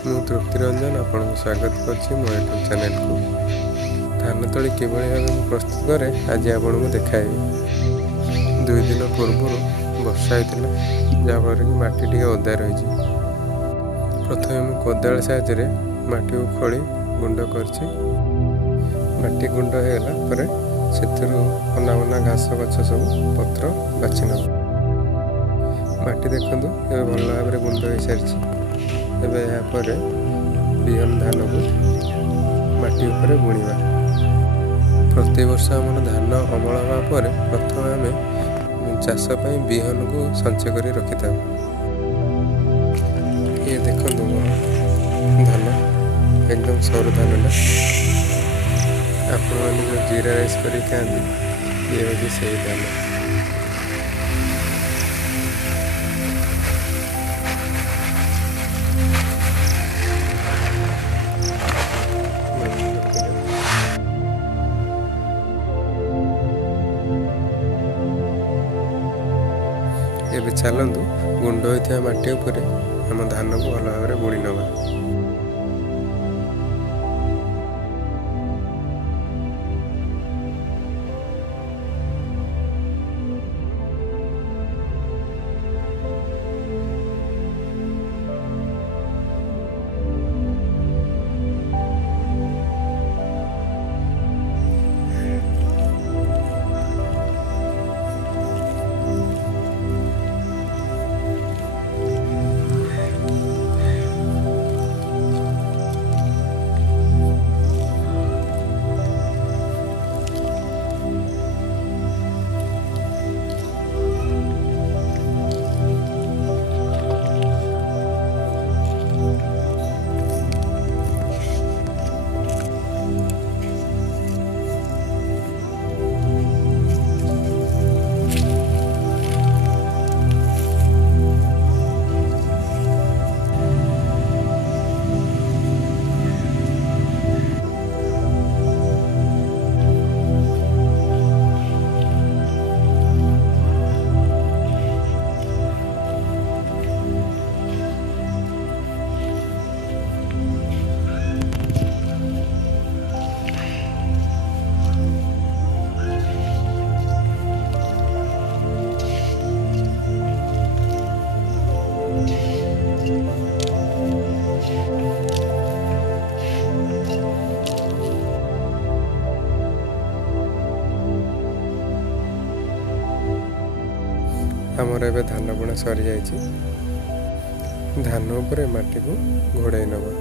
ମୁଁ ତୃପ୍ତି ରଞ୍ଜନ ଆପଣଙ୍କୁ ସ୍ୱାଗତ କରୁଛି ମୋ ୟୁଟ୍ୟୁବ୍ ଚ୍ୟାନେଲକୁ। ଧାନ ତଳି କିଭଳି ଭାବେ ମୁଁ ପ୍ରସ୍ତୁତ କରେ ଆଜି ଆପଣଙ୍କୁ ଦେଖାଇବି। 2 ଦିନ ପୂର୍ବରୁ ବର୍ଷା ହୋଇଥିଲା, ଯାହାଫଳରେ କି ମାଟି ଟିକେ ଓଦା ରହିଛି। ପ୍ରଥମେ ମୁଁ କୋଦାଳ ସାହାଯ୍ୟରେ ମାଟିକୁ ଖୋଳି ଗୁଣ୍ଡ କରିଛି। ମାଟି ଗୁଣ୍ଡ ହୋଇଗଲା ପରେ ସେଥିରୁ ଅନା ଘାସ ଗଛ ସବୁ ପତ୍ର ବାଛି ନେବ। ମାଟି ଦେଖନ୍ତୁ ଏବେ ଭଲ ଭାବରେ ଗୁଣ୍ଡ ହୋଇସାରିଛି। ଏବେ ଏହାପରେ ବିହନ ଧାନକୁ ମାଟି ଉପରେ ବୁଣିବା। ପ୍ରତିବର୍ଷ ଆମର ଧାନ ଅମଳ ହେବା ପରେ ପ୍ରଥମେ ଆମେ ଚାଷ ପାଇଁ ବିହନକୁ ସଞ୍ଚୟ କରି ରଖିଥାଉ। ଇଏ ଦେଖନ୍ତୁ ମୋର ଧାନ ଏକଦମ ସରୁ ଧାନଟା। ଆପଣମାନେ ଯେଉଁ ଜିରା ରାଇସ୍ କରି ଖାଆନ୍ତି, ଇଏ ହେଉଛି ସେଇ ଧାନ। ଏବେ ଚାଲନ୍ତୁ ଗୁଣ୍ଡ ହୋଇଥିବା ମାଟି ଉପରେ ଆମ ଧାନକୁ ଭଲ ଭାବରେ ବୁଣି ନେବା। ଆମର ଏବେ ଧାନ ବୁଣା ସରିଯାଇଛି। ଧାନ ଉପରେ ମାଟିକୁ ଘୋଡ଼ାଇ ନେବା।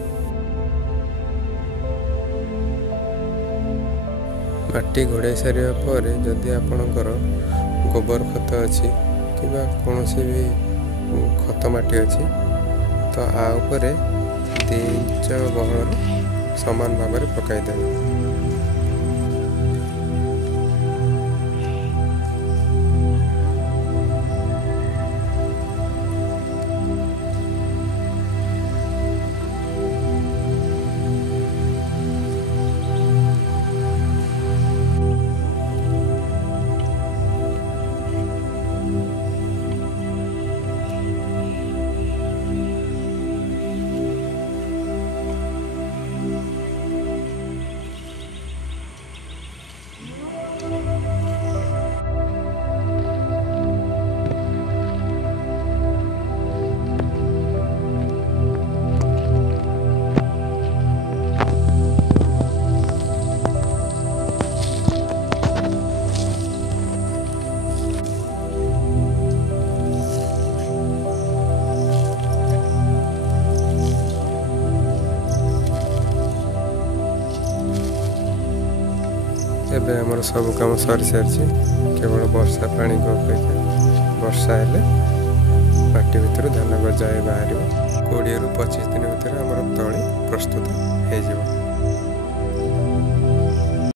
ମାଟି ଘୋଡ଼ାଇ ସାରିବା ପରେ ଯଦି ଆପଣଙ୍କର ଗୋବର ଖତ ଅଛି କିମ୍ବା କୌଣସି ବି ଖତ ମାଟି ଅଛି ତ ଆ ଉପରେ 2 ଇଞ୍ଚ ଗହଳର ସମାନ ଭାବରେ ପକାଇଦେବେ। ଏବେ ଆମର ସବୁ କାମ ସରିସାରିଛି। କେବଳ ବର୍ଷା ପାଣିକୁ ଅପେକ୍ଷା। ବର୍ଷା ହେଲେ ମାଟି ଭିତରୁ ଧାନ ଗଜା ବାହାରିବ। 20 ରୁ 25 ଦିନ ଭିତରେ ଆମର ତଳି ପ୍ରସ୍ତୁତ ହେଇଯିବ।